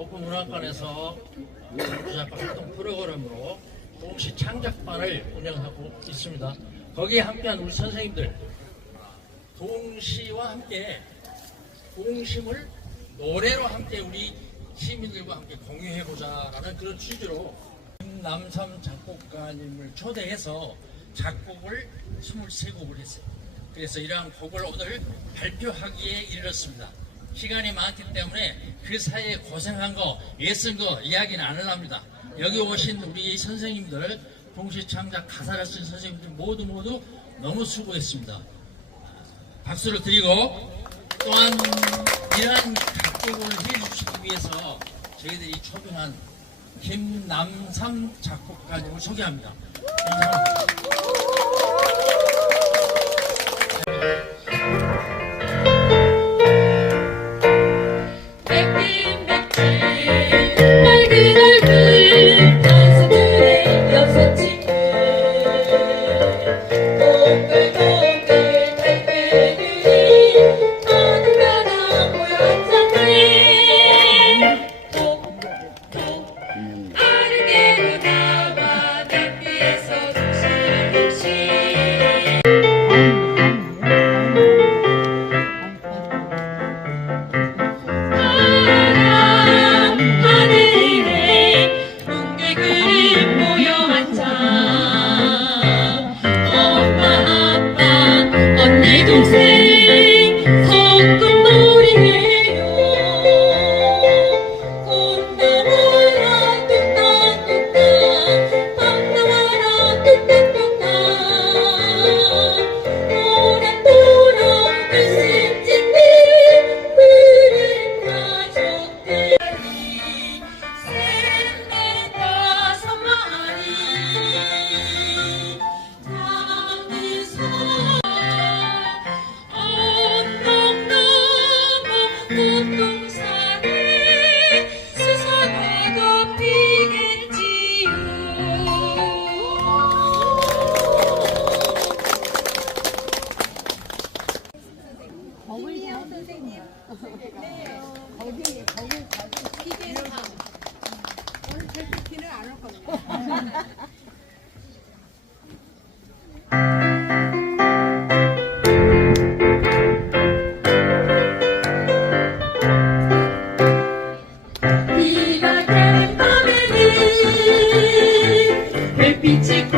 복부문학관에서 전주작가 활동 프로그램으로 동시 창작반을 운영하고 있습니다. 거기에 함께한 우리 선생님들 동시와 함께 동심을 노래로 함께 우리 시민들과 함께 공유해보자 라는 그런 취지로 김남삼 작곡가님을 초대해서 작곡을 23곡을 했어요. 그래서 이러한 곡을 오늘 발표하기에 이르렀습니다. 시간이 많기 때문에 그 사이에 고생한 거, 애쓴 거 이야기는 안 하랍니다. 여기 오신 우리 선생님들, 동시 창작 가사를 쓴 선생님들 모두 모두 너무 수고했습니다. 박수를 드리고 또한 이러한 작곡을 해주시기 위해서 저희들이 초빙한 김남삼 작곡가님을 소개합니다. 백빈 선생님. 네. 거기 거기 거기 기계는 다. 오늘 절대 비는 안올 겁니다. 빛이